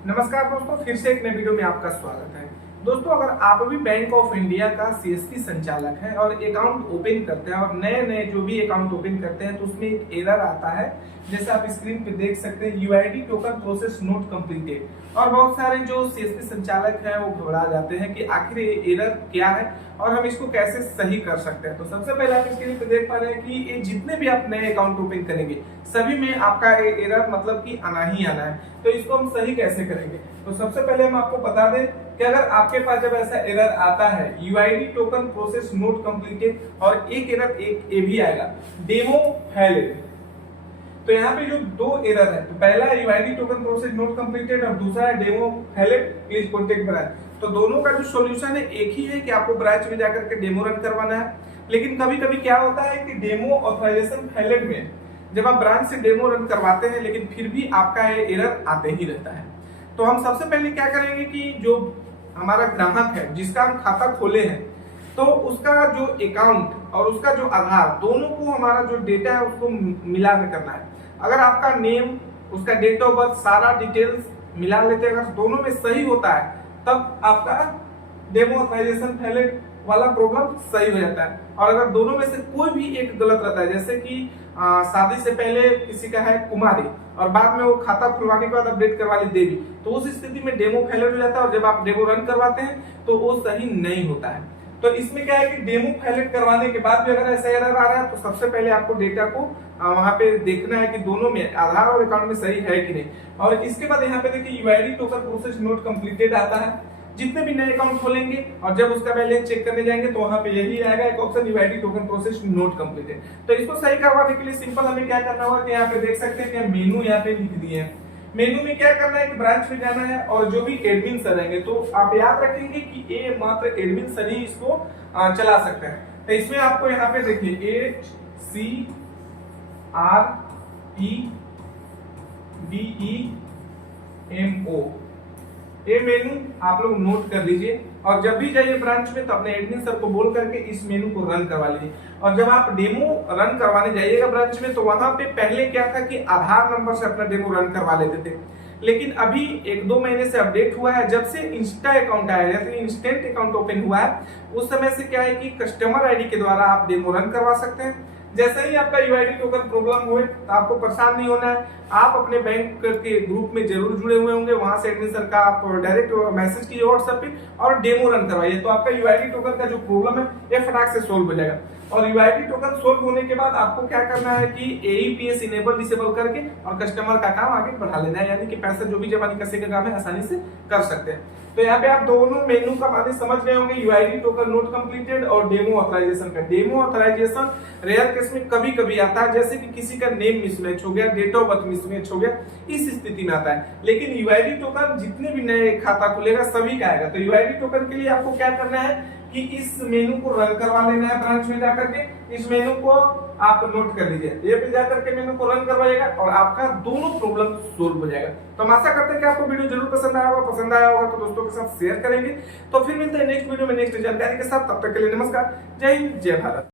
नमस्कार दोस्तों, फिर से एक नए वीडियो में आपका स्वागत है। दोस्तों, अगर आप भी बैंक ऑफ इंडिया का सीएसपी संचालक है और अकाउंट ओपन करते हैं और नए नए जो भी अकाउंट ओपन करते हैं तो उसमें एक एरर आता है, जैसे आप स्क्रीन पे देख सकते हैं UID token process note completed. और बहुत सारे जो सीएसपी संचालक हैं वो घबरा जाते हैं कि आखिर ये एरर क्या है और हम इसको कैसे सही कर सकते हैं। तो सबसे पहले आप स्क्रीन पे देख पा रहे हैं कि ये जितने भी आप नए अकाउंट ओपन करेंगे सभी में आपका एरर मतलब कि आना ही आना है। तो इसको हम सही कैसे करेंगे, तो सबसे पहले हम आपको बता दें कि अगर आपके पास जब ऐसा एरर आता है UID token process note completed और एक एरर एक ये भी आएगा डेमो फैलेड। तो यहाँ पे जो दो एरर है, तो पहला है UID token process note completed और दूसरा है डेमो फैलेड, प्लीज कॉन्टेक्ट ब्रांच। तो दोनों का जो सॉल्यूशन है एक ही है कि आपको ब्रांच में जाकर के डेमो रन करवाना है। लेकिन कभी कभी क्या होता है कि डेमो ऑथराइजेशन फैलेड में जब आप ब्रांच से डेमो रन करवाते हैं लेकिन फिर भी आपका ये एरर आते ही रहता है। तो हम सबसे पहले क्या करेंगे कि जो हमारा ग्राहक है जिसका हम खाता खोले हैं तो उसका जो अकाउंट और उसका जो आधार दोनों को हमारा जो डेटा है उसको मिला करना है। अगर आपका नेम, उसका डेट ऑफ बर्थ, सारा डिटेल्स मिला लेते हैं, अगर दोनों में सही होता है तब आपका डेमो ऑथराइजेशन फैलेड वाला प्रॉब्लम सही हो जाता है। और अगर दोनों में से कोई भी एक गलत रहता है, जैसे कि शादी से पहले किसी का है कुमारी और बाद में वो खाता खुलवाने के बाद अपडेट करवा ली देवी, तो उस स्थिति में डेमो फैलेड हो जाता है और जब आप डेमो रन करवाते हैं तो वो सही नहीं होता है। तो इसमें क्या है कि डेमो फैलेड करवाने के बाद भी अगर ऐसा एरर आ रहा है तो सबसे पहले आपको डेटा को वहां पे देखना है कि दोनों में आधार और अकाउंट में सही है कि नहीं। और इसके बाद यहाँ पे देखिए UID token process note completed आता है। जितने भी नए अकाउंट खोलेंगे और जब उसका बैलेंस चेक करने जाएंगे तो वहां पे यही आएगा एक option UID token process note completed. तो इसको सही करवाने के लिए सिंपल हमें क्या करना होगा कि यहाँ पे देख सकते हैं कि मेनू यहाँ पे लिख दिए हैं। मेनू में क्या करना है कि ब्रांच में जाना है और जो भी एडमिन सर रहेंगे, तो आप याद रखेंगे कि ये मात्र एडमिन सर ही इसको चला सकते हैं। तो इसमें आपको यहाँ पे देखिए HCREDEMO ये मेनू आप लोग नोट कर लीजिए और जब भी जाइए ब्रांच में तो अपने एडमिन सर को बोल करके इस मेनू को रन करवा लीजिए। और जब आप डेमो रन करवाने जाइएगा ब्रांच में तो वहां पे पहले क्या था कि आधार नंबर से अपना डेमो रन करवा लेते थे, लेकिन अभी 1-2 महीने से अपडेट हुआ है। जब से इंस्टा अकाउंट आया है, इंस्टेंट अकाउंट ओपन हुआ है, उस समय से क्या है कि कस्टमर आईडी के द्वारा आप डेमो रन करवा सकते हैं। जैसे ही आपका यूआईडी टोकन प्रॉब्लम हुए तो आपको परेशान नहीं होना है। आप अपने बैंक के ग्रुप में जरूर जुड़े हुए होंगे, वहां से एडमिन सर का आप डायरेक्ट मैसेज कीजिए व्हाट्सएप पे और डेमो रन करवाइए, तो आपका यूआईडी टोकन का जो प्रॉब्लम है ये फटाक से सोल्व हो जाएगा। और यूआईडी टोकन सोल्व होने के बाद आपको क्या करना है कि एईपीएस इनेबल डिसेबल करके और कस्टमर का काम आगे बढ़ा लेना है, यानी कि पैसा जो भी जमा निकासी का काम है आसानी से कर सकते हैं। तो यहाँ पे आप दोनों मेनू का माने समझ गए होंगे, यूआईडी टोकन नोट कंप्लीटेड और डेमो ऑथराइजेशन का। डेमो ऑथराइजेशन रेयर केस में कभी कभी आता है, जैसे कि किसी का नेम मिसमैच हो गया, डेट ऑफ बर्थ मिसमैच हो गया, इस स्थिति में आता है। लेकिन यूआईडी टोकन जितने भी नए खाता खुलेगा सभी का आएगा। तो यूआईडी टोकन के लिए आपको क्या करना है कि इस मेनू को रन करवा लेना है ब्रांच में जाकर के। इस मेनू को आप नोट कर लीजिए, ये पे जाकर के मेनू को रन करवाइएगा और आपका दोनों प्रॉब्लम सोल्व हो जाएगा। तो हम आशा करते हैं कि आपको वीडियो जरूर पसंद आया होगा। पसंद आया होगा तो दोस्तों के साथ शेयर करेंगे। तो फिर मिलते हैं नेक्स्ट वीडियो में नेक्स्ट जानकारी के साथ। तब तक के लिए नमस्कार, जय हिंद, जय भारत।